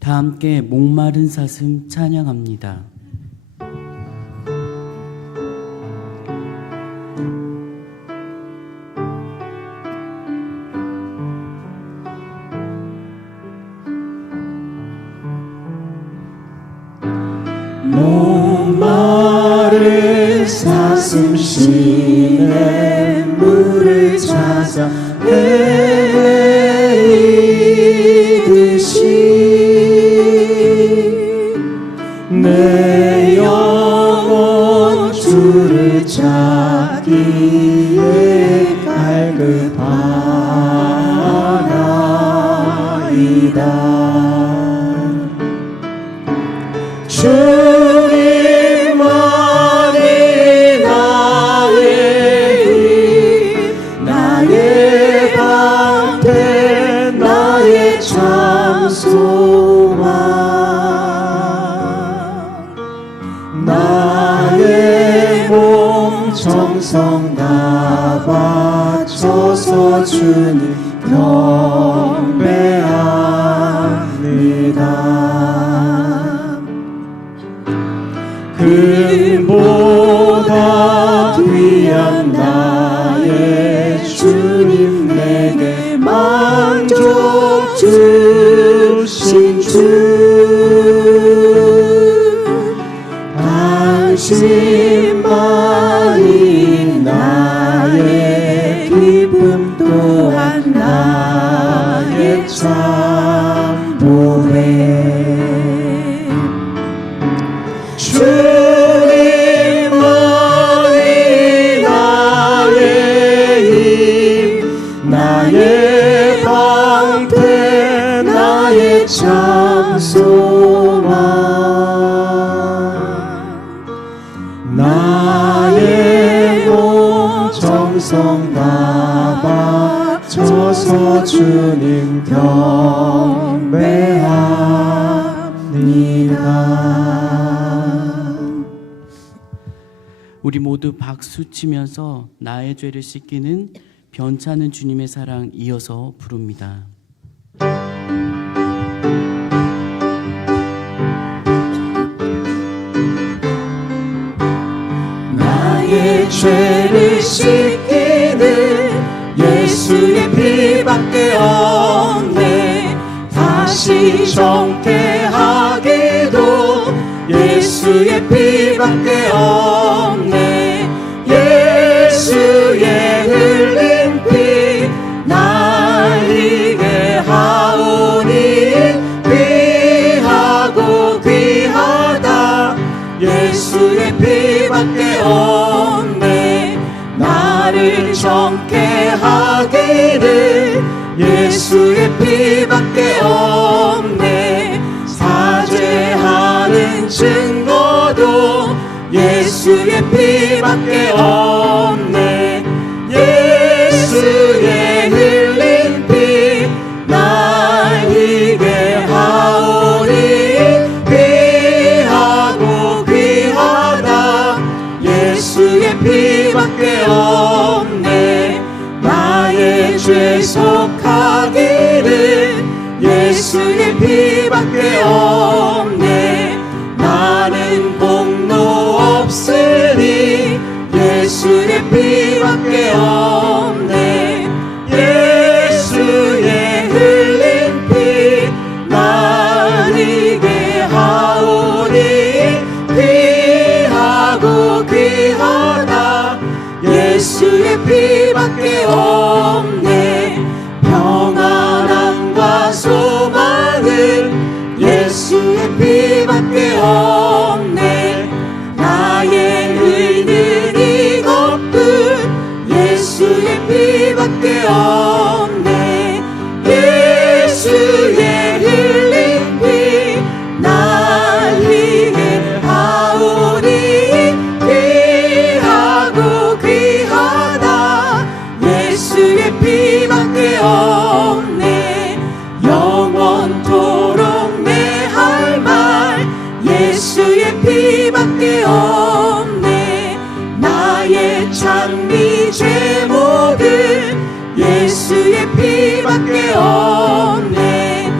다 함께 목마른 사슴 찬양합니다. 목마른 사슴 시내 물을 찾아 헤매이듯이 내 영혼 주를 찾기에 갈급하나이다. 주님만이 나의 힘, 나의 방패, 나의 참 소망, 나의 몸 정성 다 바쳐서 주님 경배합니다. 금보다 귀한 나의 주님, 내게 만족 주신 주, 당신만이 나의 기쁨 또한 나의 참 보배. 주님만이 나의 힘, 나의 방패, 나의 참 소망, 나의 몸 정성 다 바쳐서 주님 경배합니다. 우리 모두 박수 치면서 나의 죄를 씻기는 변찮은 주님의 사랑 이어서 부릅니다. 나의 죄를 씻기는 예수의 피밖에 없네. 다시 정케하기도 예수의 피밖에 없네. 예수의 흘린 피 날 이게 하오니 귀하고 귀하다. 예수의 피밖에 없네. 나를 정케 하기를 예수의 피밖에 없네. 사죄하는 증거도 예수의 피밖에 없네. 예수의 흘린 피 날 이게 하오니 귀하고 귀하다. 예수의 피밖에 없네. 나의 죄 속하기를 예수의 피밖에 없네. 나는 공로 없으니 예수의 피밖에 없네. 예수의 흘린 피 날 이게 하오니 귀하고 귀하다. 예수의 피밖에 없네. 평안함과 소망은 예수의 피밖에 없네. 나의 의는 이것뿐 예수의 피밖에 없네. 예수의 흘린 피 날 이게 하오니 귀하고 귀하다. 예수의 피밖에 없네. 영원토록 내 할 말 예수의 피밖에 없네. 나의 찬미 제목은 예수의 피밖에 없네.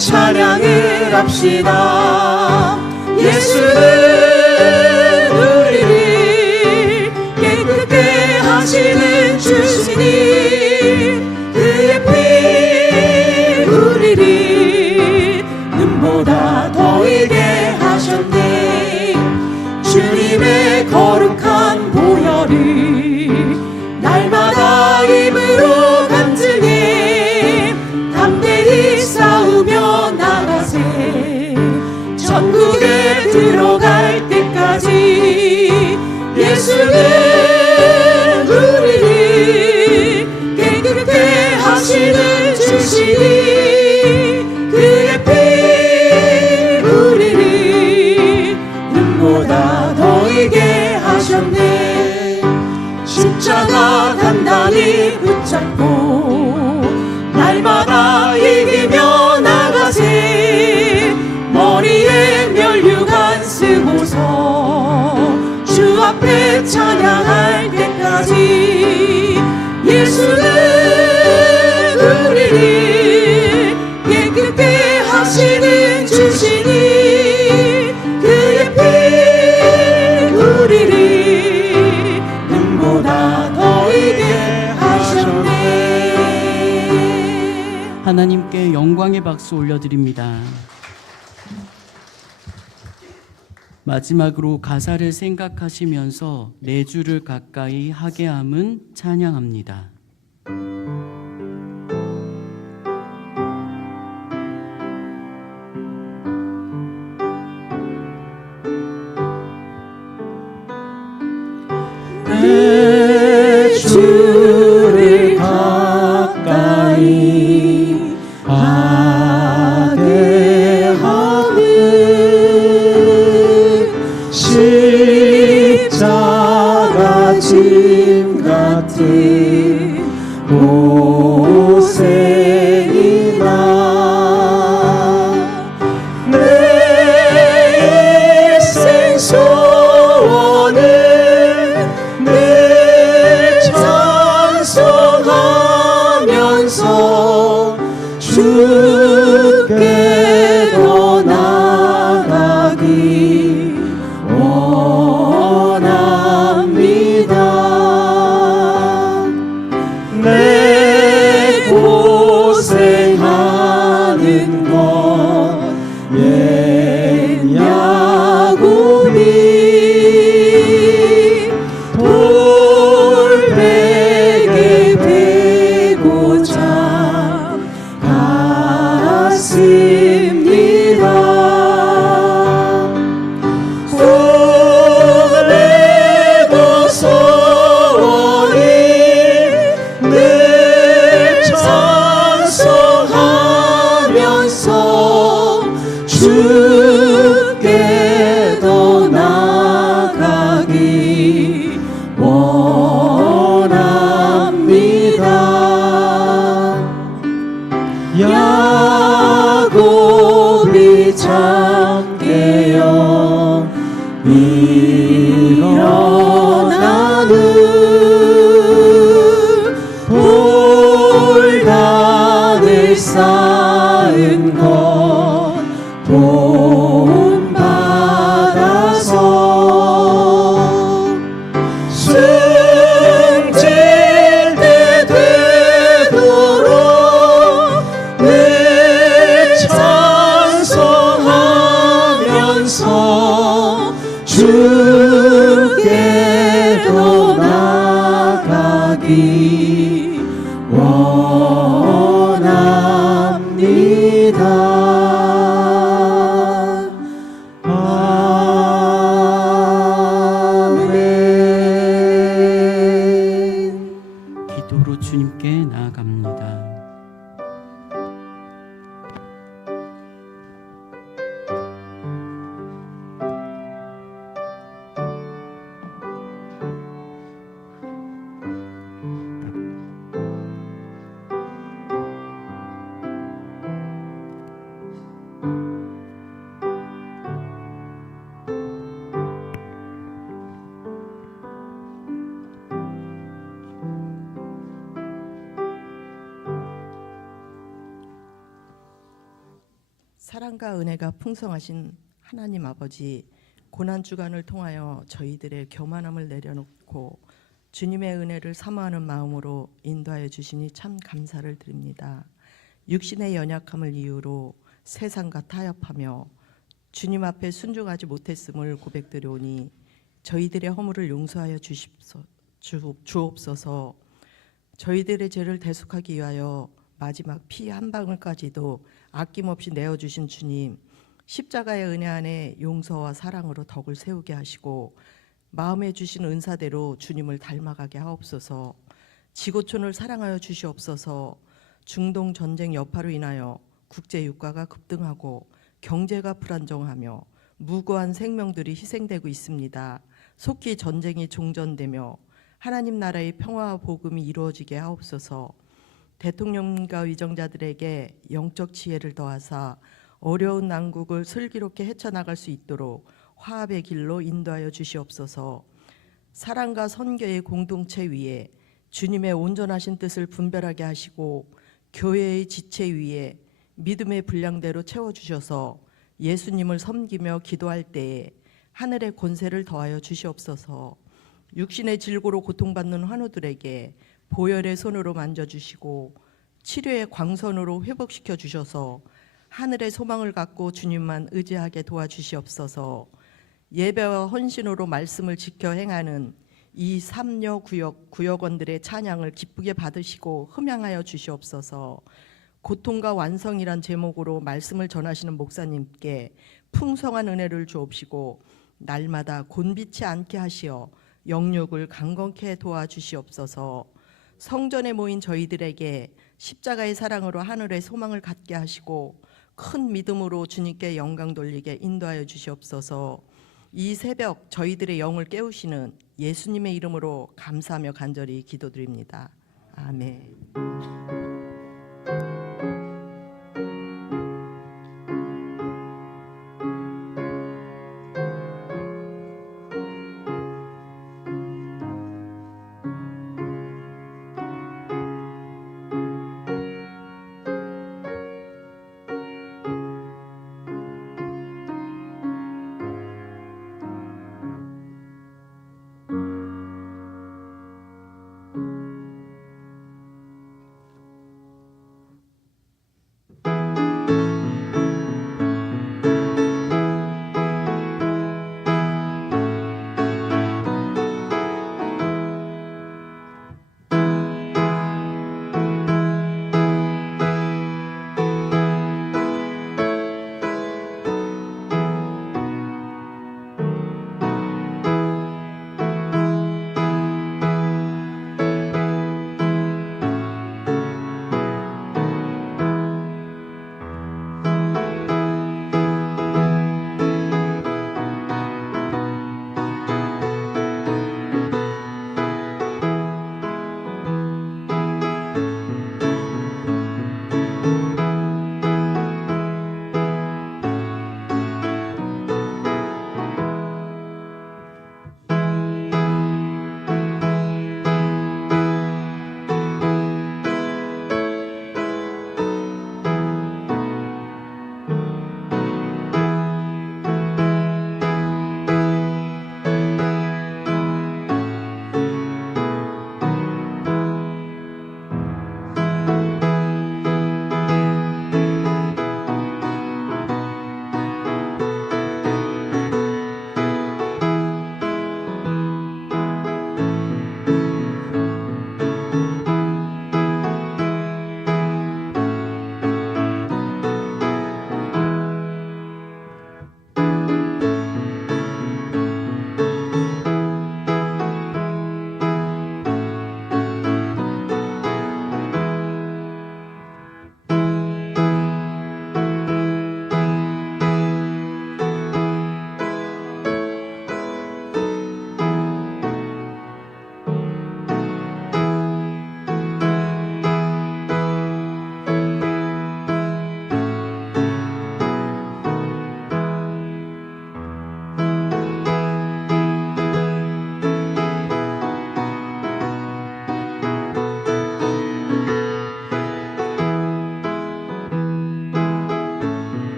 찬양을 합시다. 예수는 우리를 깨끗게 하시는 주시니 그의 피 우리를 눈보다 더 이게 하셨네. 주님의 거룩한 보혈을 날마다 입으로 간증해 담대히 싸우며 나가세. 천국에 들어갈 때까지 예수는 우리를 깨끗게 하시는 주시니 그의 피 우리를 눈보다 더 이게 하셨네. 십자가 단단히 붙잡고 날마다 이기며 나가세. 머리에 면류관 쓰고서 주 앞에 찬양할 때까지 예수는 우리를 깨끗게 하시는 주시니 그의 피 우리를 눈보다 더 이게 하셨네. 하나님께 영광의 박수 올려드립니다. 마지막으로 가사를 생각하시면서 내 주를 가까이 하게 함은 찬양합니다. 내 주를 가까이 하게 함은 십자가 짐 같은 고생이나 내 일생 소원은 늘 찬송하면서 주께 더 나아가기 원합니다. 내 고생하는 것 옛 야곱이 돌베개 베고자 갔습니다. 오늘도 소원이 늘 찬송하면서 주께 더 나아가기 원합니다. 야곱이 잠깨어 일어나는 돌단을 쌓은 것 본받아서 숨질 때 되도록 늘 찬송하면서 주께 더 나아가기 원합니다. 아멘. 기도로 주님께 나아갑니다. 사랑과 은혜가 풍성하신 하나님 아버지, 고난 주간을 통하여 저희들의 교만함을 내려놓고 주님의 은혜를 사모하는 마음으로 인도하여 주시니 참 감사를 드립니다. 육신의 연약함을 이유로 세상과 타협하며 주님 앞에 순종하지 못했음을 고백드려오니 저희들의 허물을 용서하여 주옵소서. 저희들의 죄를 대속하기 위하여 마지막 피 한 방울까지도 아낌없이 내어주신 주님, 십자가의 은혜 안에 용서와 사랑으로 덕을 세우게 하시고 마음에 주신 은사대로 주님을 닮아가게 하옵소서. 지구촌을 사랑하여 주시옵소서. 중동 전쟁 여파로 인하여 국제 유가가 급등하고 경제가 불안정하며 무고한 생명들이 희생되고 있습니다. 속히 전쟁이 종전되며 하나님 나라의 평화와 복음이 이루어지게 하옵소서. 대통령과 위정자들에게 영적 지혜를 더하사 어려운 난국을 슬기롭게 헤쳐나갈 수 있도록 화합의 길로 인도하여 주시옵소서. 사랑과 선교의 공동체 위에 주님의 온전하신 뜻을 분별하게 하시고 교회의 지체 위에 믿음의 분량대로 채워주셔서 예수님을 섬기며 기도할 때에 하늘의 권세를 더하여 주시옵소서. 육신의 질고로 고통받는 환우들에게 보혈의 손으로 만져주시고 치료의 광선으로 회복시켜 주셔서 하늘의 소망을 갖고 주님만 의지하게 도와주시옵소서. 예배와 헌신으로 말씀을 지켜 행하는 이 삼려 구역원들의 찬양을 기쁘게 받으시고 흠양하여 주시옵소서. 고통과 완성이란 제목으로 말씀을 전하시는 목사님께 풍성한 은혜를 주옵시고 날마다 곤비치 않게 하시어 영육을 강건케 도와주시옵소서. 성전에 모인 저희들에게 십자가의 사랑으로 하늘의 소망을 갖게 하시고 큰 믿음으로 주님께 영광 돌리게 인도하여 주시옵소서. 이 새벽 저희들의 영을 깨우시는 예수님의 이름으로 감사하며 간절히 기도드립니다. 아멘.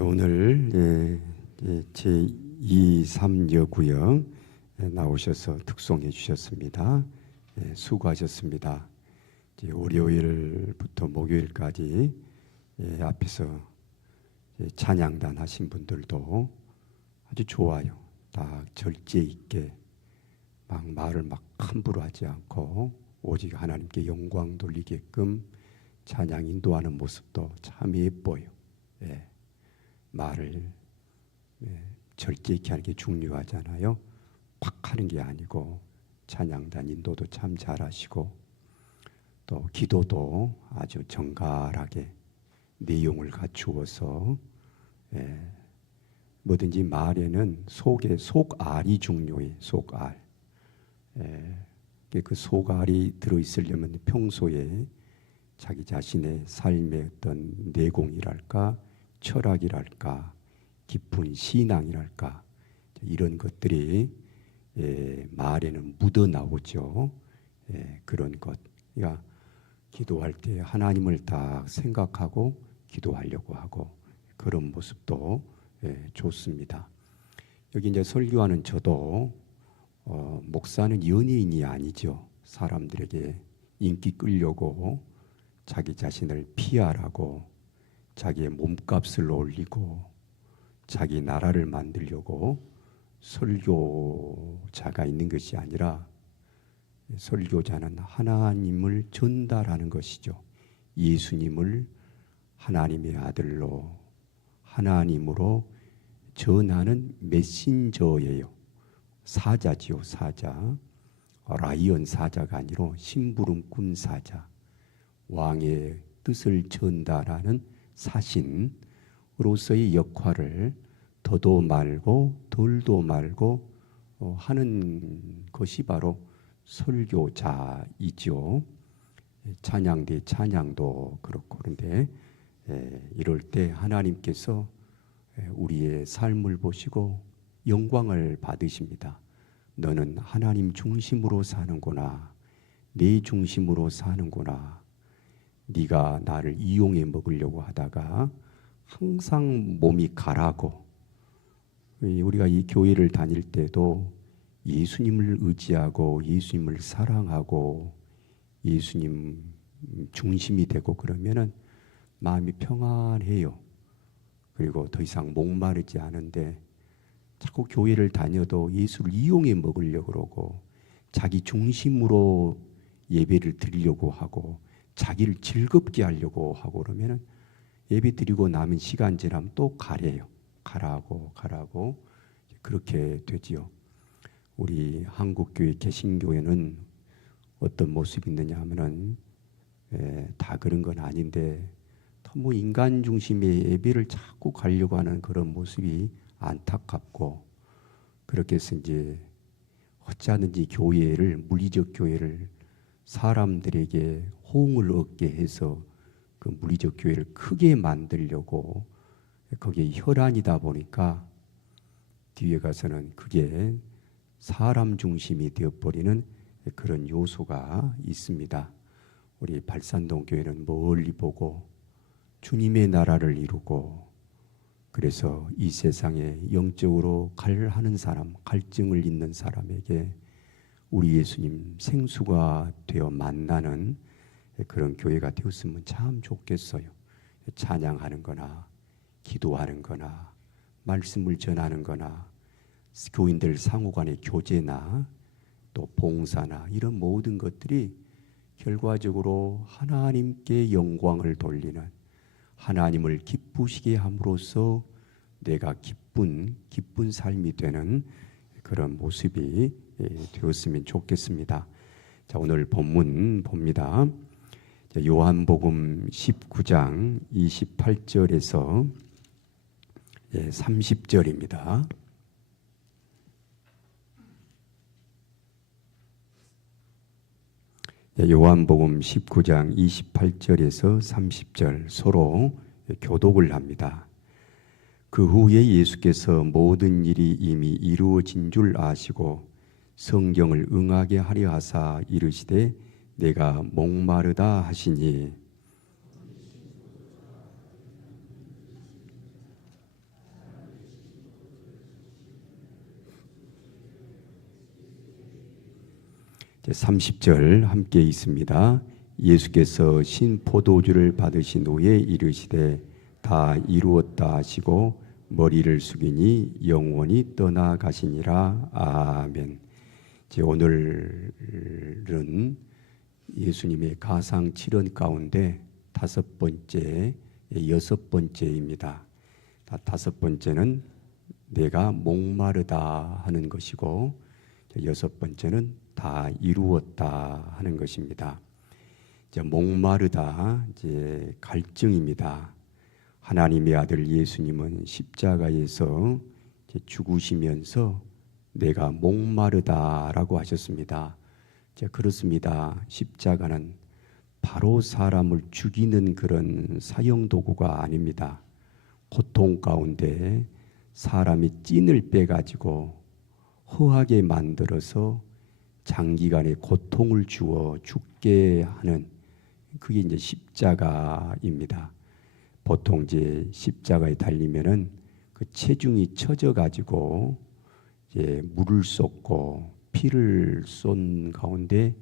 오늘 제 2, 3여 구역 나오셔서 특송해 주셨습니다. 수고하셨습니다. 월요일부터 목요일까지 앞에서 찬양단 하신 분들도 아주 좋아요. 딱 절제 있게 막 말을 막 함부로 하지 않고 오직 하나님께 영광 돌리게끔 찬양 인도하는 모습도 참 예뻐요. 말을 절제 있게 하는 게 중요하잖아요. 팍 하는 게 아니고 찬양단 인도도 참 잘하시고 또 기도도 아주 정갈하게 내용을 갖추어서 뭐든지 말에는 속알이 중요해. 속알. 그 속알이 들어있으려면 평소에 자기 자신의 삶의 어떤 내공이랄까 철학이랄까 깊은 신앙이랄까 이런 것들이 말에는 묻어나오죠. 그런 것. 그러니까 기도할 때 하나님을 딱 생각하고 기도하려고 하고 그런 모습도 좋습니다. 여기 이제 설교하는 저도 목사는 연예인이 아니죠. 사람들에게 인기 끌려고 자기 자신을 PR하고 자기의 몸값을 올리고 자기 나라를 만들려고 설교자가 있는 것이 아니라 설교자는 하나님을 전달하는 것이죠. 예수님을 하나님의 아들로 하나님으로 전하는 메신저예요. 사자지요. 사자. 라이언 사자가 아니라 심부름꾼 사자. 왕의 뜻을 전달하는 사신으로서의 역할을 더도 말고 덜도 말고 하는 것이 바로 설교자이죠. 찬양대 찬양도 그렇고 그런데 이럴 때 하나님께서 우리의 삶을 보시고 영광을 받으십니다. 너는 하나님 중심으로 사는구나. 내 중심으로 사는구나. 네가 나를 이용해 먹으려고 하다가 항상 몸이 가라고. 우리가 이 교회를 다닐 때도 예수님을 의지하고 예수님을 사랑하고 예수님 중심이 되고 그러면은 마음이 평안해요. 그리고 더 이상 목마르지 않은데 자꾸 교회를 다녀도 예수를 이용해 먹으려고 그러고 자기 중심으로 예배를 드리려고 하고 자기를 즐겁게 하려고 하고 그러면은 예배 드리고 남은 시간 지나면 또 가래요. 가라고 그렇게 되지요. 우리 한국교회 개신교회는 어떤 모습이 있느냐 하면은 다 그런 건 아닌데 너무 인간 중심의 예배를 자꾸 가려고 하는 그런 모습이 안타깝고 그렇게 해서 이제 어찌하든지 교회를 물리적 교회를 사람들에게 호응을 얻게 해서 그 물리적 교회를 크게 만들려고 거기에 혈안이다 보니까 뒤에 가서는 그게 사람 중심이 되어버리는 그런 요소가 있습니다. 우리 발산동 교회는 멀리 보고 주님의 나라를 이루고 그래서 이 세상에 영적으로 갈하는 사람, 갈증을 잇는 사람에게 우리 예수님 생수가 되어 만나는 그런 교회가 되었으면 참 좋겠어요. 찬양하는 거나 기도하는 거나 말씀을 전하는 거나 교인들 상호간의 교제나 또 봉사나 이런 모든 것들이 결과적으로 하나님께 영광을 돌리는 하나님을 기쁘시게 함으로써 내가 기쁜 삶이 되는 그런 모습이 되었으면 좋겠습니다. 자, 오늘 본문 봅니다. 요한복음 19장 28절에서 30절입니다. 요한복음 19장 28절에서 30절 서로 교독을 합니다. 그 후에 예수께서 모든 일이 이미 이루어진 줄 아시고 성경을 응하게 하려 하사 이르시되 내가 목마르다 하시니 30절 함께 있습니다. 예수께서 신포도주를 받으신 후에 이르시되 다 이루었다 하시고 머리를 숙이니 영원히 떠나가시니라. 아멘. 오늘은 예수님의 가상 7언 가운데 5번째, 6번째입니다. 다섯 번째는 내가 목마르다 하는 것이고 6번째는 다 이루었다 하는 것입니다. 목마르다 갈증입니다. 하나님의 아들 예수님은 십자가에서 죽으시면서 내가 목마르다라고 하셨습니다. 그렇습니다. 십자가는 바로 사람을 죽이는 그런 사형도구가 아닙니다. 고통 가운데 사람이 찐을 빼가지고 허하게 만들어서 장기간의 고통을 주어 죽게 하는 그게 이제 십자가입니다. 보통 이제 십자가에 달리면은 그 체중이 처져 가지고 이제 물을 쏟고 피를 쏜 가운데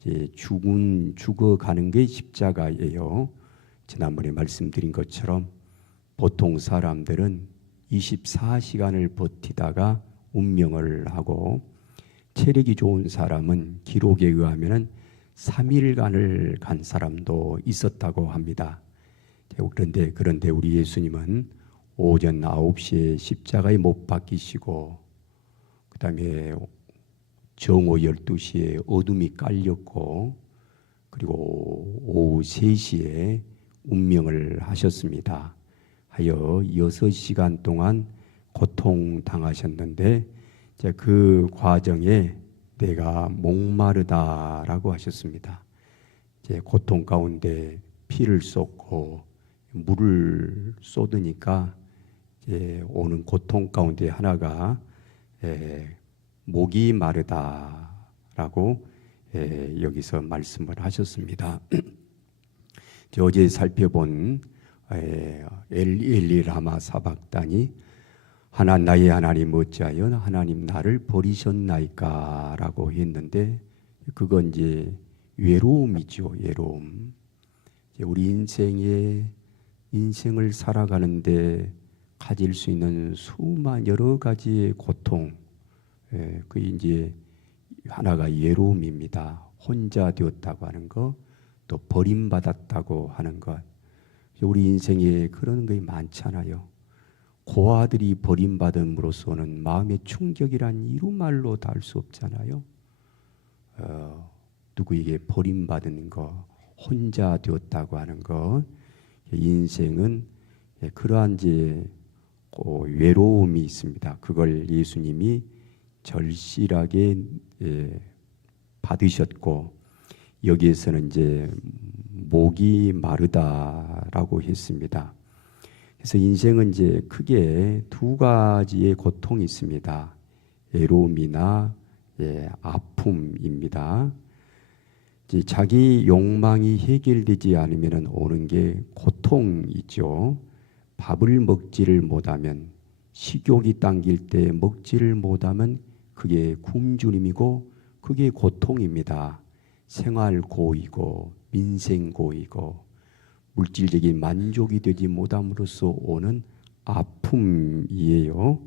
이제 죽어가는 게 십자가예요. 지난번에 말씀드린 것처럼 보통 사람들은 24시간을 버티다가 운명을 하고 체력이 좋은 사람은 기록에 의하면은 3일간을 간 사람도 있었다고 합니다. 그런데 우리 예수님은 오전 9시에 십자가에 못 박히시고 그 다음에 정오 12시에 어둠이 깔렸고 그리고 오후 3시에 운명을 하셨습니다. 하여 6시간 동안 고통당하셨는데 그 과정에 내가 목마르다라고 하셨습니다. 고통 가운데 피를 쏟고 물을 쏟으니까 오는 고통 가운데 하나가 목이 마르다라고 여기서 말씀을 하셨습니다. 어제 살펴본 엘리 라마 사박단이 나의 하나님 어찌하여 하나님 나를 버리셨나이까라고 했는데 그건 이제 외로움이죠. 외로움. 우리 인생을 살아가는데 가질 수 있는 여러 가지의 고통, 그 이제 하나가 외로움입니다. 혼자 되었다고 하는 것, 또 버림받았다고 하는 것. 우리 인생에 그런 것이 많잖아요. 고아들이 버림받음으로써는 마음의 충격이란 이루말로 다 할 수 없잖아요. 누구에게 버림받은 것, 혼자 되었다고 하는 것, 인생은 그러한 외로움이 있습니다. 그걸 예수님이 절실하게 받으셨고 여기에서는 목이 마르다라고 했습니다. 그래서 인생은 크게 두 가지의 고통이 있습니다. 외로움이나 아픔입니다. 자기 욕망이 해결되지 않으면 오는 게 고통이죠. 밥을 먹지를 못하면, 식욕이 당길 때 먹지를 못하면 그게 굶주림이고 그게 고통입니다. 생활 고이고 민생 고이고 물질적인 만족이 되지 못함으로써 오는 아픔이에요.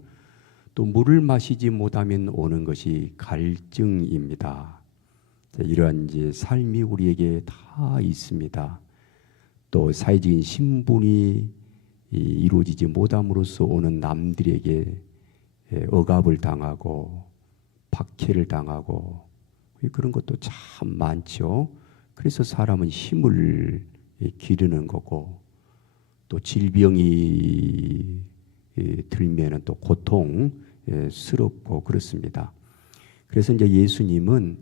또 물을 마시지 못하면 오는 것이 갈증입니다. 이러한 삶이 우리에게 다 있습니다. 또 사회적인 신분이 이루어지지 못함으로써 오는 남들에게 억압을 당하고 박해를 당하고 그런 것도 참 많죠. 그래서 사람은 힘을 기르는 거고 또 질병이 들면은 또 고통스럽고 그렇습니다. 그래서 예수님은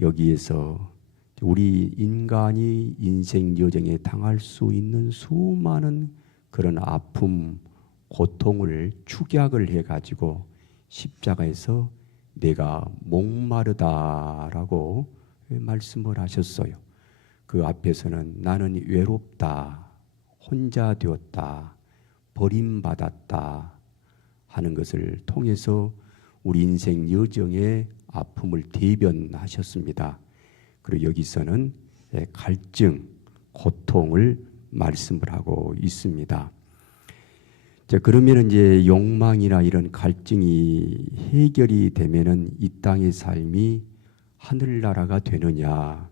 여기에서 우리 인간이 인생 여정에 당할 수 있는 수많은 그런 아픔, 고통을 축약을 해가지고 십자가에서 내가 목마르다라고 말씀을 하셨어요. 그 앞에서는 나는 외롭다, 혼자 되었다, 버림받았다 하는 것을 통해서 우리 인생 여정의 아픔을 대변하셨습니다. 그리고 여기서는 갈증, 고통을 말씀을 하고 있습니다. 자, 그러면 이제 욕망이나 이런 갈증이 해결이 되면은 이 땅의 삶이 하늘나라가 되느냐?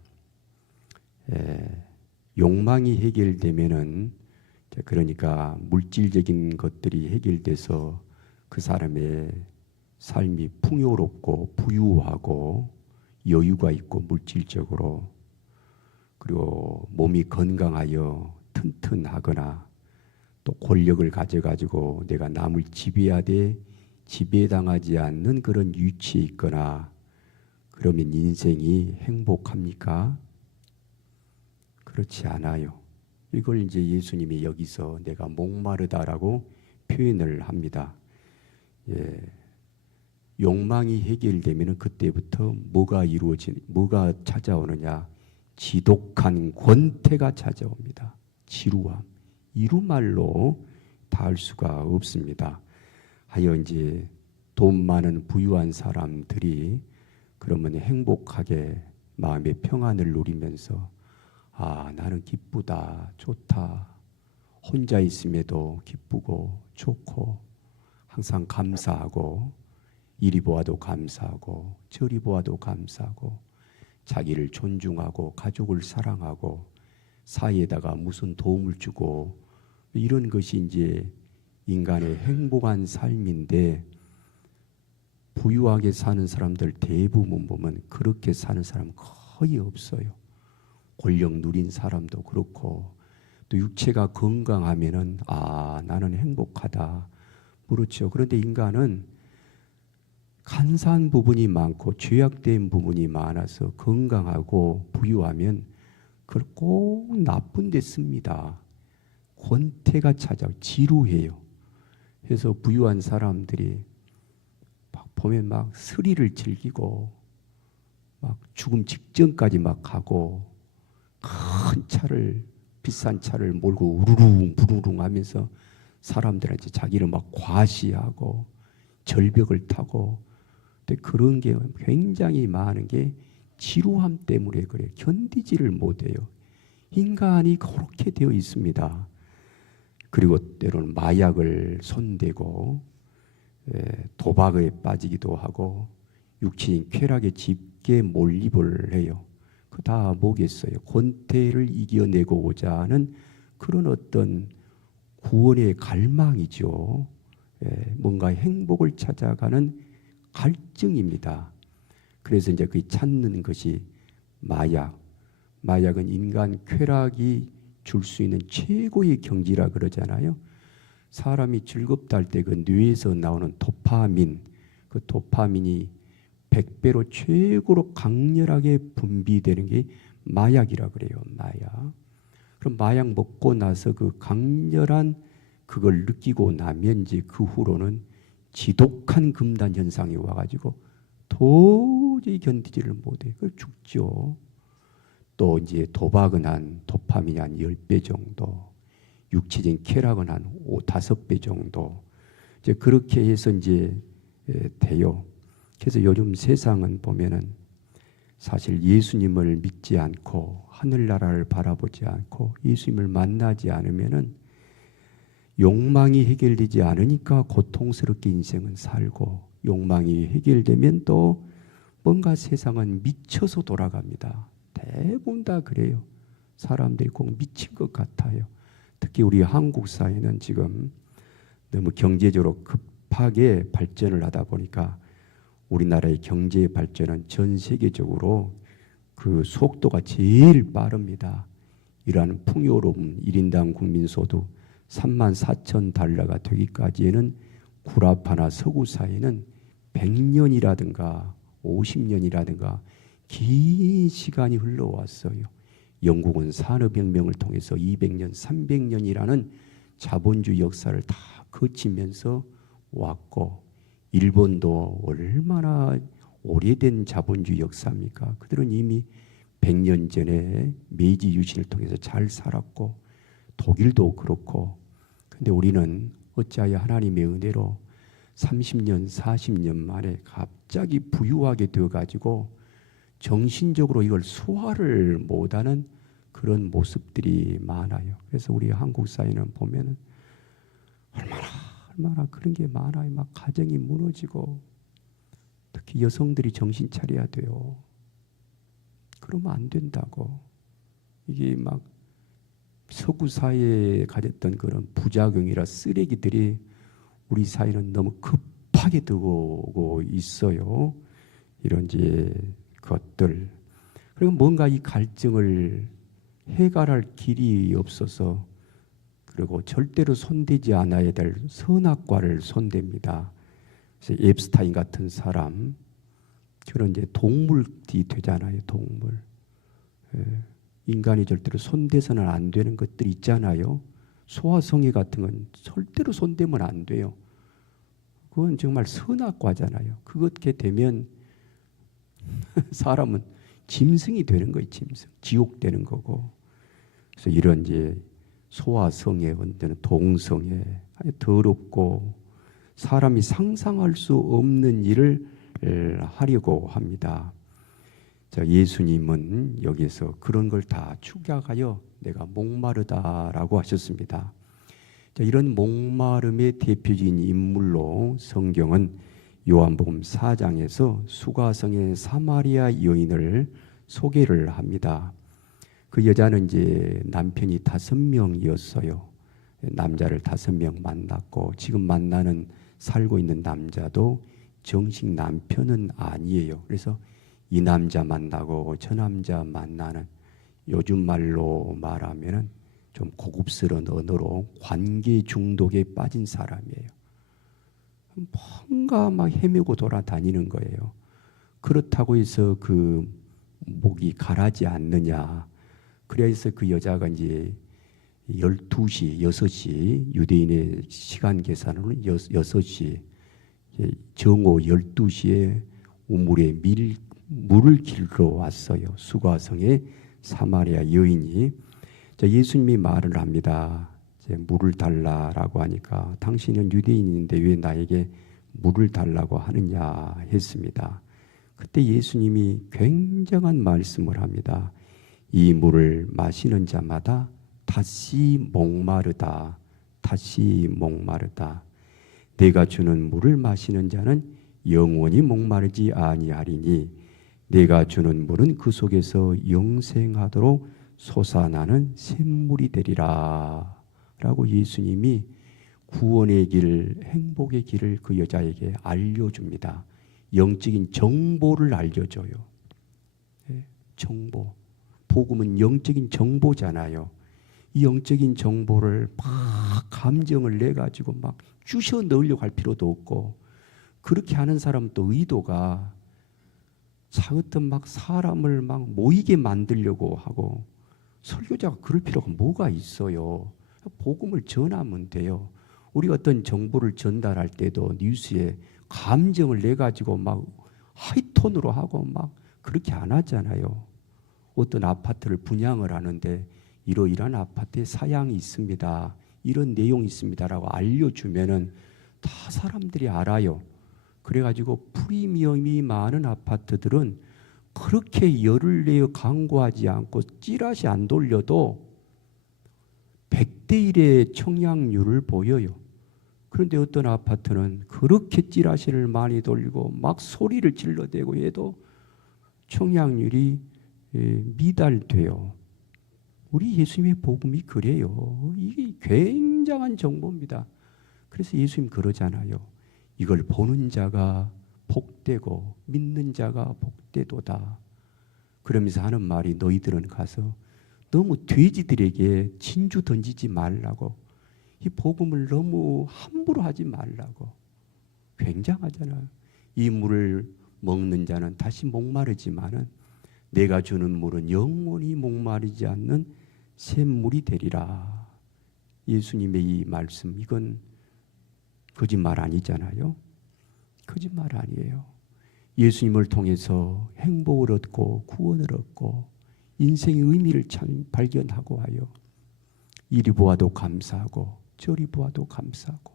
욕망이 해결되면은, 그러니까 물질적인 것들이 해결돼서 그 사람의 삶이 풍요롭고 부유하고 여유가 있고 물질적으로, 그리고 몸이 건강하여 튼튼하거나 또 권력을 가져가지고 내가 남을 지배하되 지배당하지 않는 그런 위치에 있거나, 그러면 인생이 행복합니까? 그렇지 않아요. 이걸 이제 예수님이 여기서 내가 목마르다라고 표현을 합니다. 욕망이 해결되면 그때부터 뭐가 찾아오느냐? 지독한 권태가 찾아옵니다. 지루함. 이루말로 다 할 수가 없습니다. 하여 이제 돈 많은 부유한 사람들이 그러면 행복하게 마음의 평안을 누리면서 나는 기쁘다, 좋다. 혼자 있음에도 기쁘고 좋고 항상 감사하고 이리 보아도 감사하고 저리 보아도 감사하고 자기를 존중하고 가족을 사랑하고 사회에다가 무슨 도움을 주고 이런 것이 이제 인간의 행복한 삶인데, 부유하게 사는 사람들 대부분 보면 그렇게 사는 사람 거의 없어요. 권력 누린 사람도 그렇고, 또 육체가 건강하면은 나는 행복하다. 그렇죠. 그런데 인간은 간사한 부분이 많고 죄악된 부분이 많아서 건강하고 부유하면 그걸 꼭 나쁜 데 씁니다. 권태가 찾아오, 지루해요. 그래서 부유한 사람들이 막 보면 막 스릴을 즐기고 막 죽음 직전까지 막 가고 큰 차를, 비싼 차를 몰고 우르릉 부르릉 하면서 사람들한테 자기를 막 과시하고 절벽을 타고, 근데 그런 게 굉장히 많은 게 지루함 때문에 그래요. 견디지를 못해요. 인간이 그렇게 되어 있습니다. 그리고 때로는 마약을 손대고 도박에 빠지기도 하고 육체인 쾌락에 깊게 몰입을 해요. 그 다 뭐겠어요? 권태를 이겨내고자 하는 그런 어떤 구원의 갈망이죠. 뭔가 행복을 찾아가는 갈증입니다. 그래서 이제 그 찾는 것이 마약. 마약은 인간 쾌락이 줄 수 있는 최고의 경지라 그러잖아요. 사람이 즐겁다 할 때 그 뇌에서 나오는 도파민, 그 도파민이 100배로 최고로 강렬하게 분비되는 게 마약이라 그래요. 마약. 그럼 마약 먹고 나서 그 강렬한 그걸 느끼고 나면 이제 그 후로는 지독한 금단 현상이 와가지고 도저히 견디지를 못해. 그 죽죠. 또 이제 도박은 한 도파민이 한 10배 정도, 육체적인 쾌락은 한 5-5배 정도. 이제 그렇게 해서 이제 돼요. 그래서 요즘 세상은 보면은 사실 예수님을 믿지 않고 하늘나라를 바라보지 않고 예수님을 만나지 않으면은 욕망이 해결되지 않으니까 고통스럽게 인생은 살고, 욕망이 해결되면 또 뭔가 세상은 미쳐서 돌아갑니다. 대부분 다 그래요. 사람들이 꼭 미친 것 같아요. 특히 우리 한국 사회는 지금 너무 경제적으로 급하게 발전을 하다 보니까 우리나라의 경제 발전은 전 세계적으로 그 속도가 제일 빠릅니다. 이러한 풍요로움, 1인당 국민소득 34,000달러가 되기까지에는 구라파나 서구 사회는 100년이라든가 50년이라든가 긴 시간이 흘러왔어요. 영국은 산업혁명을 통해서 200년, 300년이라는 자본주의 역사를 다 거치면서 왔고, 일본도 얼마나 오래된 자본주의 역사입니까? 그들은 이미 100년 전에 메이지 유신을 통해서 잘 살았고, 독일도 그렇고. 근데 우리는 어찌하여 하나님의 은혜로 30년, 40년 만에 갑자기 부유하게 되어가지고 정신적으로 이걸 소화를 못하는 그런 모습들이 많아요. 그래서 우리 한국 사회는 보면은 얼마나 그런 게 많아요. 막 가정이 무너지고, 특히 여성들이 정신 차려야 돼요. 그러면 안 된다고. 이게 막 서구 사회에 가졌던 그런 부작용이라 쓰레기들이 우리 사회는 너무 급하게 들어오고 있어요. 이런 이제 것들. 그리고 뭔가 이 갈증을 해결할 길이 없어서, 그리고 절대로 손대지 않아야 될 선악과를 손댑니다. 그래서 앱스타인 같은 사람, 그런 이제 동물이 되잖아요. 동물. 인간이 절대로 손대서는 안 되는 것들 있잖아요. 소화성애 같은 건 절대로 손대면 안 돼요. 그건 정말 선악과잖아요. 그렇게 되면 사람은 짐승이 되는 거예요. 짐승. 지옥 되는 거고. 그래서 이런 이제 소화성애, 동성애, 더럽고 사람이 상상할 수 없는 일을 하려고 합니다. 자, 예수님은 여기서 그런 걸 다 축약하여 내가 목마르다라고 하셨습니다. 자, 이런 목마름의 대표적인 인물로 성경은 요한복음 4장에서 수가성의 사마리아 여인을 소개를 합니다. 그 여자는 이제 남편이 5명이었어요. 남자를 5명 만났고, 지금 만나는 살고 있는 남자도 정식 남편은 아니에요. 그래서 이 남자 만나고 저 남자 만나는, 요즘 말로 말하면은 좀 고급스러운 언어로 관계 중독에 빠진 사람이에요. 뭔가 막 헤매고 돌아다니는 거예요. 그렇다고 해서 그 목이 가라지 않느냐. 그래서 그 여자가 이제 12시, 6시, 유대인의 시간 계산으로는 6시, 정오 12시에 우물에 물을 길러 왔어요. 수가성의 사마리아 여인이. 예수님이 말을 합니다. 물을 달라라고 하니까, 당신은 유대인인데 왜 나에게 물을 달라고 하느냐 했습니다. 그때 예수님이 굉장한 말씀을 합니다. 이 물을 마시는 자마다 다시 목마르다. 다시 목마르다. 내가 주는 물을 마시는 자는 영원히 목마르지 아니하리니 내가 주는 물은 그 속에서 영생하도록 솟아나는 샘물이 되리라 라고 예수님이 구원의 길, 행복의 길을 그 여자에게 알려줍니다. 영적인 정보를 알려줘요. 정보. 복음은 영적인 정보잖아요. 이 영적인 정보를 막 감정을 내가지고 막 쑤셔 넣으려고 할 필요도 없고, 그렇게 하는 사람 또 의도가 차근히 막 사람을 막 모이게 만들려고 하고, 설교자가 그럴 필요가 뭐가 있어요. 복음을 전하면 돼요. 우리가 어떤 정보를 전달할 때도 뉴스에 감정을 내가지고 막 하이톤으로 하고 막 그렇게 안 하잖아요. 어떤 아파트를 분양을 하는데 이러이러한 아파트에 사양이 있습니다. 이런 내용이 있습니다라고 알려주면은 다 사람들이 알아요. 그래가지고 프리미엄이 많은 아파트들은 그렇게 열을 내어 광고하지 않고 찌라시 안 돌려도 100대 1의 청약률을 보여요. 그런데 어떤 아파트는 그렇게 찌라시를 많이 돌리고 막 소리를 질러대고 해도 청약률이 미달돼요. 우리 예수님의 복음이 그래요. 이게 굉장한 정보입니다. 그래서 예수님 그러잖아요. 이걸 보는 자가 복되고 믿는 자가 복되도다. 그러면서 하는 말이, 너희들은 가서 너무 돼지들에게 진주 던지지 말라고, 이 복음을 너무 함부로 하지 말라고. 굉장하잖아요. 이 물을 먹는 자는 다시 목마르지만은 내가 주는 물은 영원히 목마르지 않는 샘물이 되리라. 예수님의 이 말씀, 이건 거짓말 아니잖아요. 거짓말 아니에요. 예수님을 통해서 행복을 얻고 구원을 얻고 인생의 의미를 참 발견하고 하여 이리 보아도 감사하고 저리 보아도 감사하고,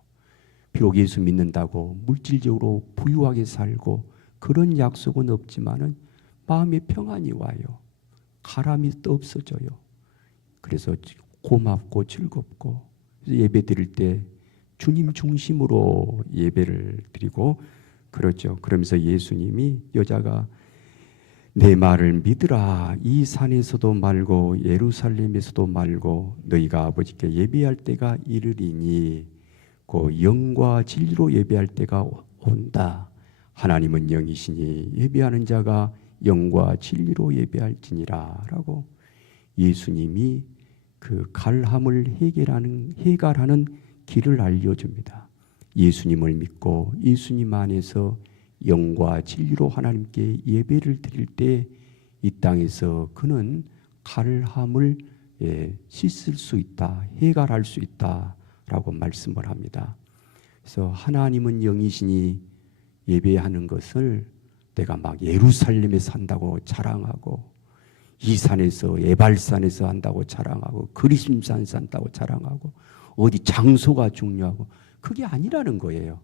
비록 예수 믿는다고 물질적으로 부유하게 살고 그런 약속은 없지만은 마음에 평안이 와요. 가람이 또 없어져요. 그래서 고맙고 즐겁고, 예배 드릴 때 주님 중심으로 예배를 드리고 그렇죠. 그러면서 예수님이 여자가 내 말을 믿으라. 이 산에서도 말고 예루살렘에서도 말고 너희가 아버지께 예배할 때가 이르리니 그 영과 진리로 예배할 때가 온다. 하나님은 영이시니 예배하는 자가 영과 진리로 예배할지니라 라고 예수님이 그 갈함을 해결하는 길을 알려줍니다. 예수님을 믿고 예수님 안에서 영과 진리로 하나님께 예배를 드릴 때 이 땅에서 그는 갈함을 씻을 수 있다, 해결할 수 있다라고 말씀을 합니다. 그래서 하나님은 영이시니 예배하는 것을 내가 막 예루살렘에 산다고 자랑하고 이 산에서 에발산에서 한다고 자랑하고 그리심산 산다고 자랑하고 어디 장소가 중요하고 그게 아니라는 거예요.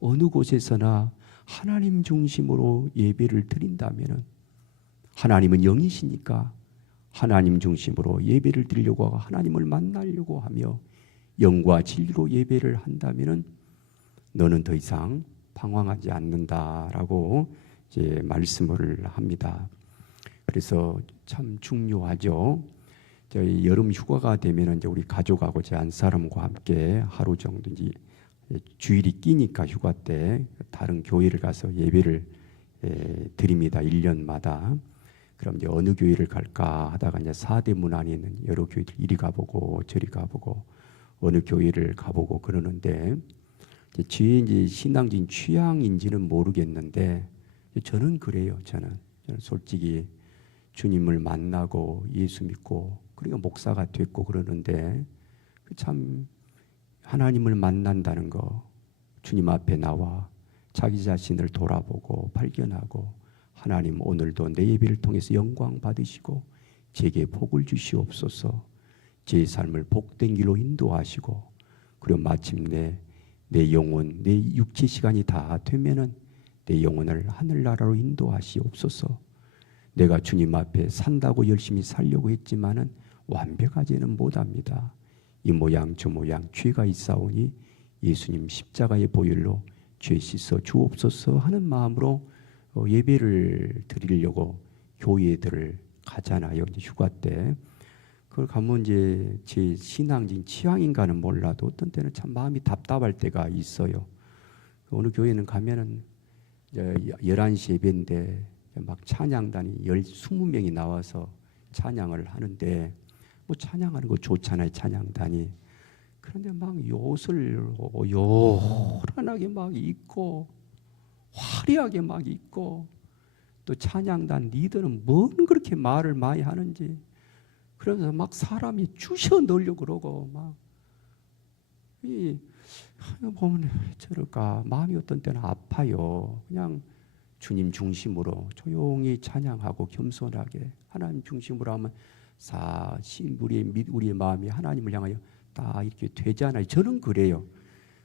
어느 곳에서나 하나님 중심으로 예배를 드린다면은 하나님은 영이시니까 하나님 중심으로 예배를 드리려고 하고 하나님을 만나려고 하며 영과 진리로 예배를 한다면은 너는 더 이상 방황하지 않는다라고 이제 말씀을 합니다. 그래서 참 중요하죠. 저희 여름 휴가가 되면 이제 우리 가족하고 제 한 사람과 함께 하루 정도 이제 주일이 끼니까 휴가 때 다른 교회를 가서 예배를 드립니다. 1년마다. 그럼 이제 어느 교회를 갈까 하다가 이제 사대문 안에 있는 여러 교회들 이리 가보고 저리 가보고 어느 교회를 가보고 그러는데 제 이제 신앙적인 취향인지는 모르겠는데 저는 그래요. 저는 솔직히 주님을 만나고 예수 믿고 그러니까 목사가 됐고 그러는데 참 하나님을 만난다는 거, 주님 앞에 나와 자기 자신을 돌아보고 발견하고 하나님 오늘도 내 예배를 통해서 영광 받으시고 제게 복을 주시옵소서. 제 삶을 복된 길로 인도하시고 그리고 마침내 내 영혼, 내 육체 시간이 다 되면은 내 영혼을 하늘나라로 인도하시옵소서. 내가 주님 앞에 산다고 열심히 살려고 했지만은 완벽하지는 못합니다. 이 모양 저 모양 죄가 있사오니 예수님 십자가의 보혈로 죄 씻어 주옵소서 하는 마음으로 예배를 드리려고 교회들을 가잖아요. 이제 휴가 때. 그걸 가면 이제 제 신앙적인 취향인가는 몰라도 어떤 때는 참 마음이 답답할 때가 있어요. 어느 교회는 가면은 11시 예배인데 막 찬양단이 20명이 나와서 찬양을 하는데 뭐 찬양하는 거 좋잖아요. 찬양단이. 그런데 막 옷을 요란하게 막 입고 화려하게 막 입고 또 찬양단 리더는 뭔 그렇게 말을 많이 하는지 그러면서 막 사람이 주셔 넣으려고 그러고 막 이 보면 저럴까 마음이 어떤 때는 아파요. 그냥 주님 중심으로 조용히 찬양하고 겸손하게 하나님 중심으로 하면 우리의 마음이 하나님을 향하여 다 이렇게 되잖아요. 저는 그래요.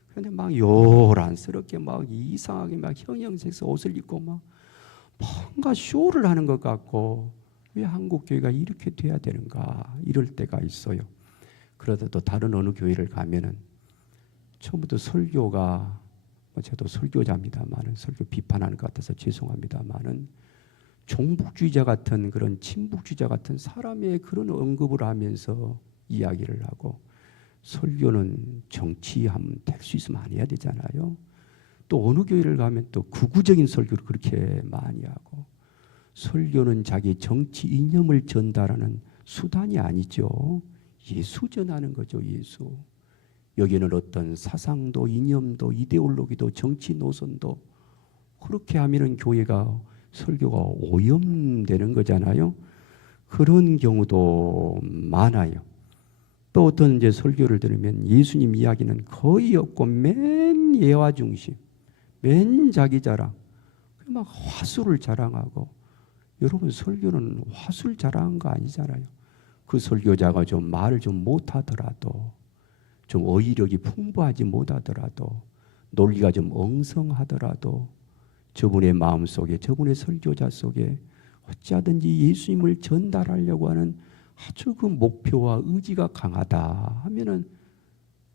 그런데 막 요란스럽게 막 이상하게 막 형형색색 옷을 입고 막 뭔가 쇼를 하는 것 같고 왜 한국 교회가 이렇게 돼야 되는가 이럴 때가 있어요. 그러다 또 다른 어느 교회를 가면은 처음부터 설교가 저도 설교자입니다만은 설교 비판하는 것 같아서 죄송합니다만은 종북주의자 같은 그런 친북주의자 같은 사람의 그런 언급을 하면서 이야기를 하고 설교는 정치하면 될 수 있으면 안 해야 되잖아요. 또 어느 교회를 가면 또 극우적인 설교를 그렇게 많이 하고 설교는 자기 정치 이념을 전달하는 수단이 아니죠. 예수 전하는 거죠. 예수. 여기는 어떤 사상도 이념도 이데올로기도 정치 노선도 그렇게 하면은 교회가 설교가 오염되는 거잖아요. 그런 경우도 많아요. 또 어떤 이제 설교를 들으면 예수님 이야기는 거의 없고 맨 예화 중심, 맨 자기 자랑, 막 화술을 자랑하고 여러분 설교는 화술 자랑한 거 아니잖아요. 그 설교자가 좀 말을 좀 못하더라도 좀 어휘력이 풍부하지 못하더라도 논리가 좀 엉성하더라도 저분의 마음속에, 저분의 설교자 속에 어찌하든지 예수님을 전달하려고 하는 아주 그 목표와 의지가 강하다 하면은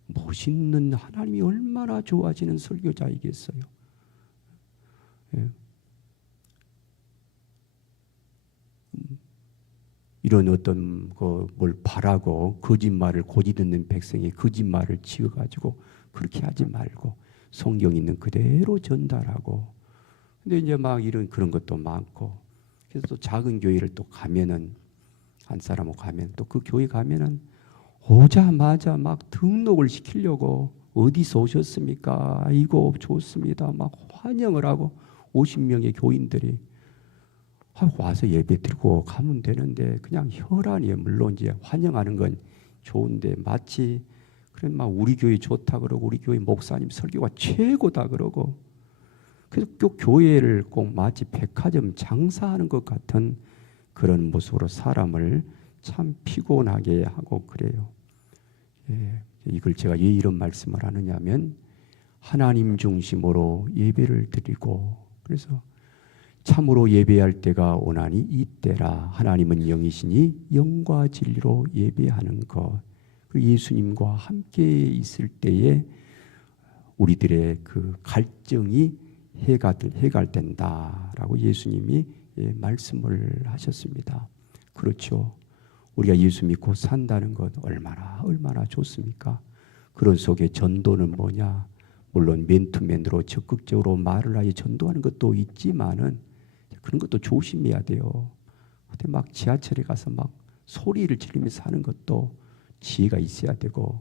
멋있는 하나님이 얼마나 좋아지는 설교자이겠어요. 예. 이런 어떤 뭘 바라고 거짓말을 고지 듣는 백성이 거짓말을 지어가지고 그렇게 하지 말고 성경 있는 그대로 전달하고. 근데 이제 막 이런 그런 것도 많고, 그래서 또 작은 교회를 또 가면은 한 사람하고 가면 또 그 교회 가면은 오자마자 막 등록을 시키려고 어디서 오셨습니까? 이거 좋습니다. 막 환영을 하고 50명의 교인들이 와서 예배 드리고 가면 되는데 그냥 혈안이에요. 물론 이제 환영하는 건 좋은데 마치 그런 막 우리 교회 좋다 그러고 우리 교회 목사님 설교가 최고다 그러고, 그래서 꼭 교회를 꼭 마치 백화점 장사하는 것 같은 그런 모습으로 사람을 참 피곤하게 하고 그래요. 예, 이걸 제가 왜 이런 말씀을 하느냐면 하나님 중심으로 예배를 드리고, 그래서 참으로 예배할 때가 오나니 이때라. 하나님은 영이시니 영과 진리로 예배하는 것. 예수님과 함께 있을 때에 우리들의 그 갈증이 해갈된다라고 예수님이 말씀을 하셨습니다. 그렇죠. 우리가 예수 믿고 산다는 것 얼마나 좋습니까? 그런 속에 전도는 뭐냐? 물론 맨투맨으로 적극적으로 말을 하여 전도하는 것도 있지만은 그런 것도 조심해야 돼요. 근데 막 지하철에 가서 막 소리를 지르면서 하는 것도 지혜가 있어야 되고,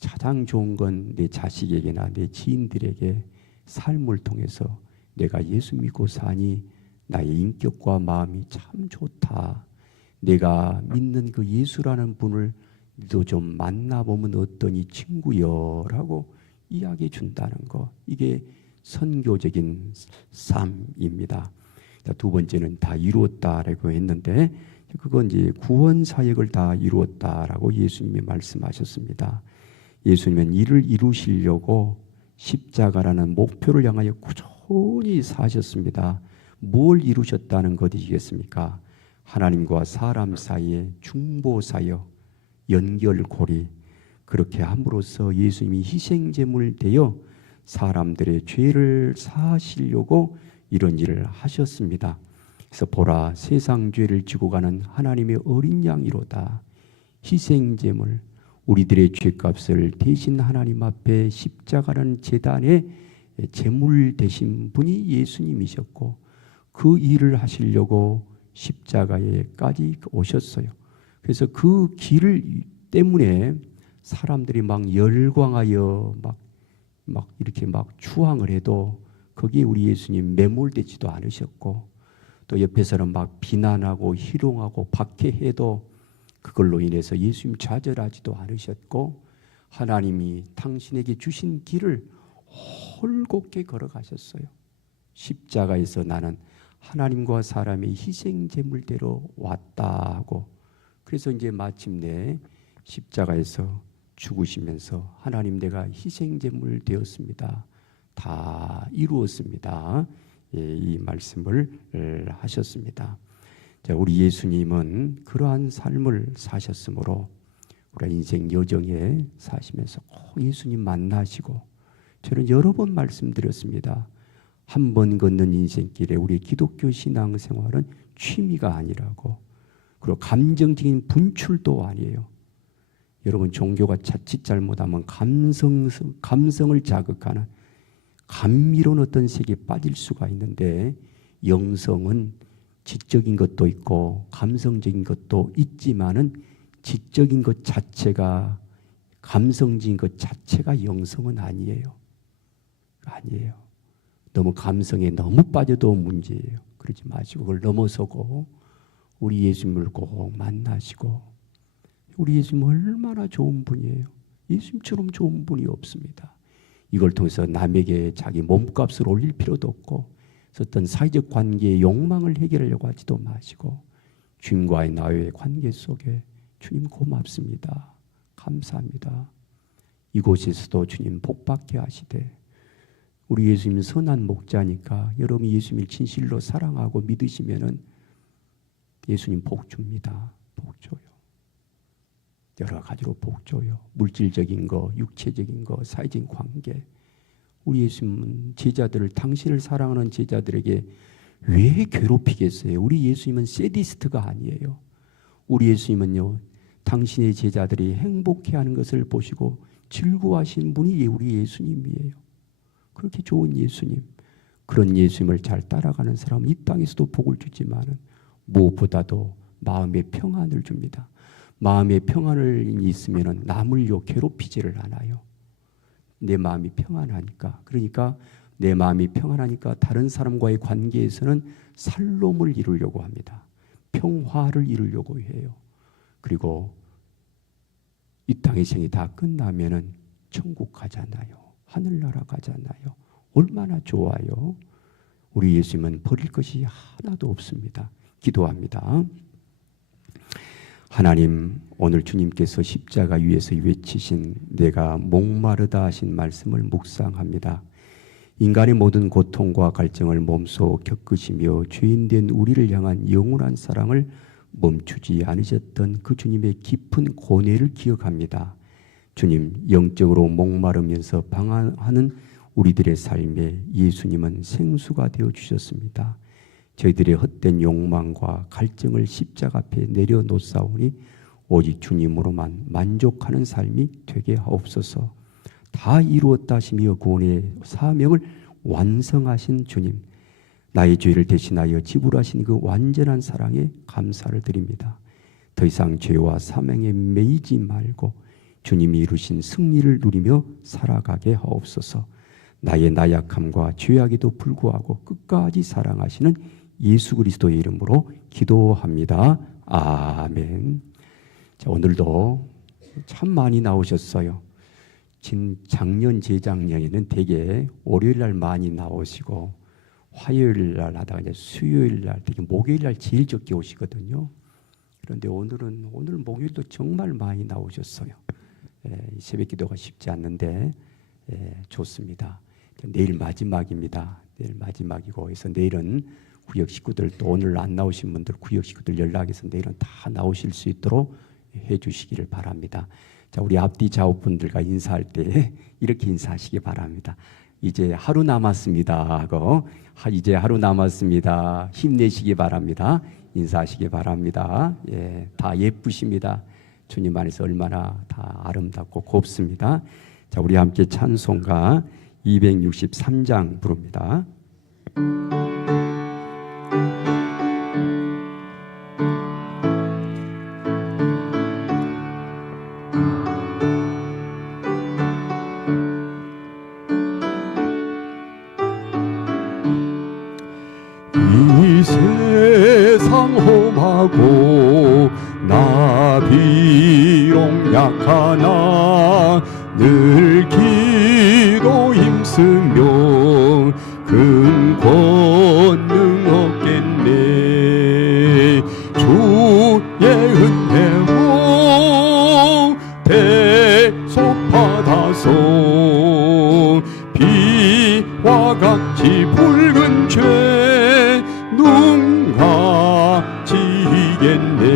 가장 좋은 건 내 자식에게나 내 지인들에게 삶을 통해서 내가 예수 믿고 사니 나의 인격과 마음이 참 좋다. 내가 믿는 그 예수라는 분을 너도 좀 만나보면 어떠니 친구여라고 이야기해 준다는 거, 이게 선교적인 삶입니다. 두 번째는 다 이루었다라고 했는데, 그건 이제 구원 사역을 다 이루었다라고 예수님이 말씀하셨습니다. 예수님은 이를 이루시려고 십자가라는 목표를 향하여 꾸준히 사셨습니다. 뭘 이루셨다는 것이겠습니까? 하나님과 사람 사이의 중보 사역, 연결고리, 그렇게 함으로써 예수님이 희생제물 되어 사람들의 죄를 사하시려고 이런 일을 하셨습니다. 그래서 보라, 세상 죄를 지고 가는 하나님의 어린 양이로다. 희생제물, 우리들의 죄값을 대신 하나님 앞에 십자가라는 제단에 제물 되신 분이 예수님이셨고, 그 일을 하시려고 십자가에까지 오셨어요. 그래서 그 길을 때문에 사람들이 막 열광하여 막 이렇게 막 추앙을 해도 거기에 우리 예수님 매몰되지도 않으셨고, 또 옆에서는 막 비난하고 희롱하고 박해해도 그걸로 인해서 예수님 좌절하지도 않으셨고, 하나님이 당신에게 주신 길을 홀곱게 걸어가셨어요. 십자가에서 나는 하나님과 사람의 희생제물대로 왔다 하고, 그래서 이제 마침내 십자가에서 죽으시면서 하나님, 내가 희생제물 되었습니다. 다 이루었습니다. 이 말씀을 하셨습니다. 자, 우리 예수님은 그러한 삶을 사셨으므로 우리 인생 여정에 사시면서 꼭 예수님 만나시고, 저는 여러 번 말씀드렸습니다. 한 번 걷는 인생길에 우리 기독교 신앙생활은 취미가 아니라고, 그리고 감정적인 분출도 아니에요. 여러분, 종교가 자칫 잘못하면 감성을 자극하는 감미로운 어떤 세계에 빠질 수가 있는데, 영성은 지적인 것도 있고 감성적인 것도 있지만은 지적인 것 자체가, 감성적인 것 자체가 영성은 아니에요. 너무 감성에 너무 빠져도 문제예요. 그러지 마시고 그걸 넘어서고 우리 예수님을 꼭 만나시고, 우리 예수님 얼마나 좋은 분이에요. 예수님처럼 좋은 분이 없습니다. 이걸 통해서 남에게 자기 몸값을 올릴 필요도 없고, 어떤 사회적 관계의 욕망을 해결하려고 하지도 마시고, 주님과의 나의 관계 속에 주님 고맙습니다. 감사합니다. 이곳에서도 주님 복받게 하시되 우리 예수님은 선한 목자니까 여러분이 예수님을 진실로 사랑하고 믿으시면은 예수님 복 줍니다. 복 줘요. 여러 가지로 복 줘요. 물질적인 거, 육체적인 거, 사회적인 관계. 우리 예수님은 제자들을, 당신을 사랑하는 제자들에게 왜 괴롭히겠어요? 우리 예수님은 세디스트가 아니에요. 우리 예수님은요, 당신의 제자들이 행복해하는 것을 보시고 즐거워하신 분이 우리 예수님이에요. 그렇게 좋은 예수님, 그런 예수님을 잘 따라가는 사람은 이 땅에서도 복을 주지만은 무엇보다도 마음의 평안을 줍니다. 마음의 평안을 있으면은 남을요 괴롭히지를 않아요. 내 마음이 평안하니까. 그러니까 내 마음이 평안하니까 다른 사람과의 관계에서는 살롬을 이루려고 합니다. 평화를 이루려고 해요. 그리고 이 땅의 생이 다 끝나면은 천국 가잖아요. 하늘나라 가잖아요. 얼마나 좋아요. 우리 예수님은 버릴 것이 하나도 없습니다. 기도합니다. 하나님, 오늘 주님께서 십자가 위에서 외치신 내가 목마르다 하신 말씀을 묵상합니다. 인간의 모든 고통과 갈증을 몸소 겪으시며 죄인된 우리를 향한 영원한 사랑을 멈추지 않으셨던 그 주님의 깊은 고뇌를 기억합니다. 주님, 영적으로 목마르면서 방황하는 우리들의 삶에 예수님은 생수가 되어 주셨습니다. 저희들의 헛된 욕망과 갈증을 십자가 앞에 내려놓사오니 오직 주님으로만 만족하는 삶이 되게 하옵소서. 다 이루었다 하시며 구원의 사명을 완성하신 주님, 나의 죄를 대신하여 지불하신 그 완전한 사랑에 감사를 드립니다. 더 이상 죄와 사명에 매이지 말고 주님이 이루신 승리를 누리며 살아가게 하옵소서. 나의 나약함과 죄악에도 불구하고 끝까지 사랑하시는 예수 그리스도의 이름으로 기도합니다. 아멘. 자, 오늘도 참 많이 나오셨어요. 작년, 재작년에는 되게 월요일 날 많이 나오시고 화요일 날 하다가 이제 수요일 날, 되게 목요일 날 제일 적게 오시거든요. 그런데 오늘 목요일도 정말 많이 나오셨어요. 새벽 기도가 쉽지 않는데 좋습니다. 내일 마지막입니다. 내일 마지막이고 해서 내일은 구역 식구들, 또 오늘 안 나오신 분들 구역 식구들 연락해서 내일은 다 나오실 수 있도록 해주시기를 바랍니다. 자, 우리 앞뒤 좌우분들과 인사할 때 이렇게 인사하시기 바랍니다. 이제 하루 남았습니다 하고, 이제 하루 남았습니다, 힘내시기 바랍니다. 인사하시기 바랍니다. 예, 다 예쁘십니다. 주님 안에서 얼마나 다 아름답고 곱습니다. 자, 우리 함께 찬송가 263장 부릅니다. 이 세상 험하고 나 비록 약하나 늘 기도 힘쓰며 큰 권능 얻겠네. 주의 은혜로 대속받아서 비와 같이 붉은 죄 눈과 지겠네.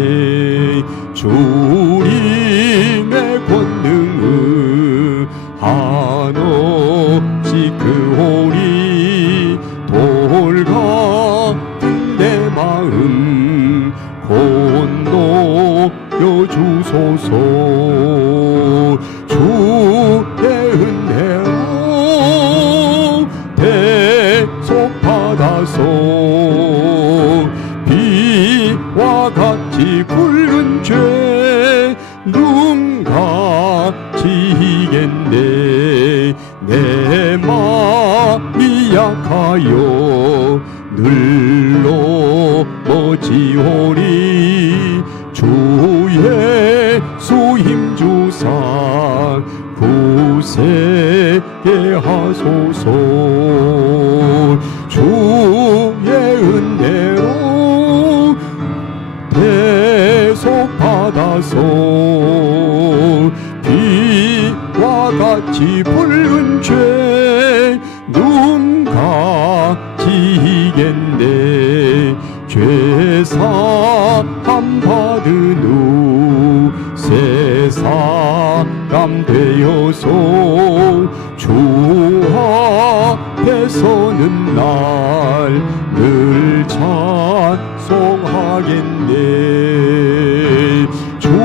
주님의 권능을 한없이 그오리 돌 같은 내 마음 건너여 주소서. 주의 은혜로 대속받아서 비와 같이 굵은 죄 눈과 지겠네. 내 마음이 약하여 늘 넘어지오니 주의 수 힘주사 구세게 하소서. 주의 은혜로 대속받아서 비와 같이 붉은 죄 눈 사람 되어서 주 앞에 서는 날 늘 찬송하겠네. 주의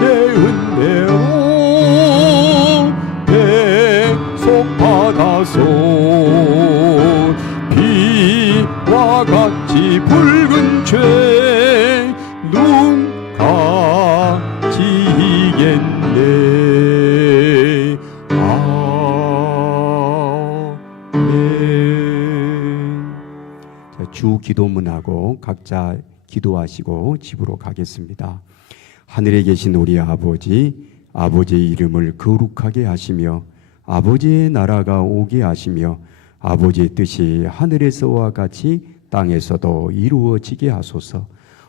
은혜로 배속받아서 비와 같이 붉은 죄 눈같이 이겠네. 아멘. 자, 주 기도문하고 각자 기도하시고 집으로 가겠습니다. 하늘에 계신 우리 아버지, 아버지의 이름을 거룩하게 하시며 아버지의 나라가 오게 하시며 아버지의 뜻이 하늘에서와 같이 땅에서도 이루어지게 하소서.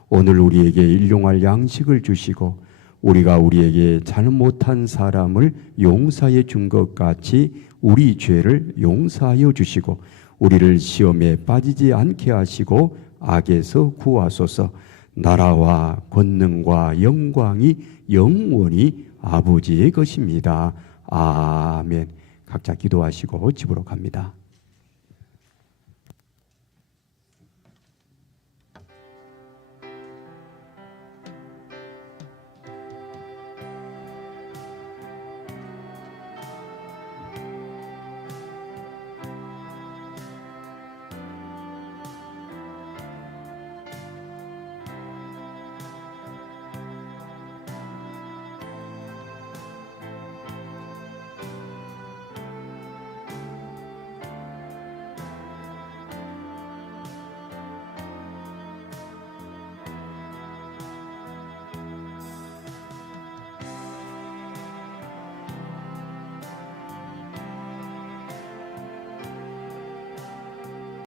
오늘 우리에게 일용할 양식을 주시고 우리가 우리에게 잘못한 사람을 용서해 준 것 같이 우리 죄를 용서하여 주시고 우리를 시험에 빠지지 않게 하시고 악에서 구하소서. 나라와 권능과 영광이 영원히 아버지의 것입니다. 아멘. 각자 기도하시고 집으로 갑니다.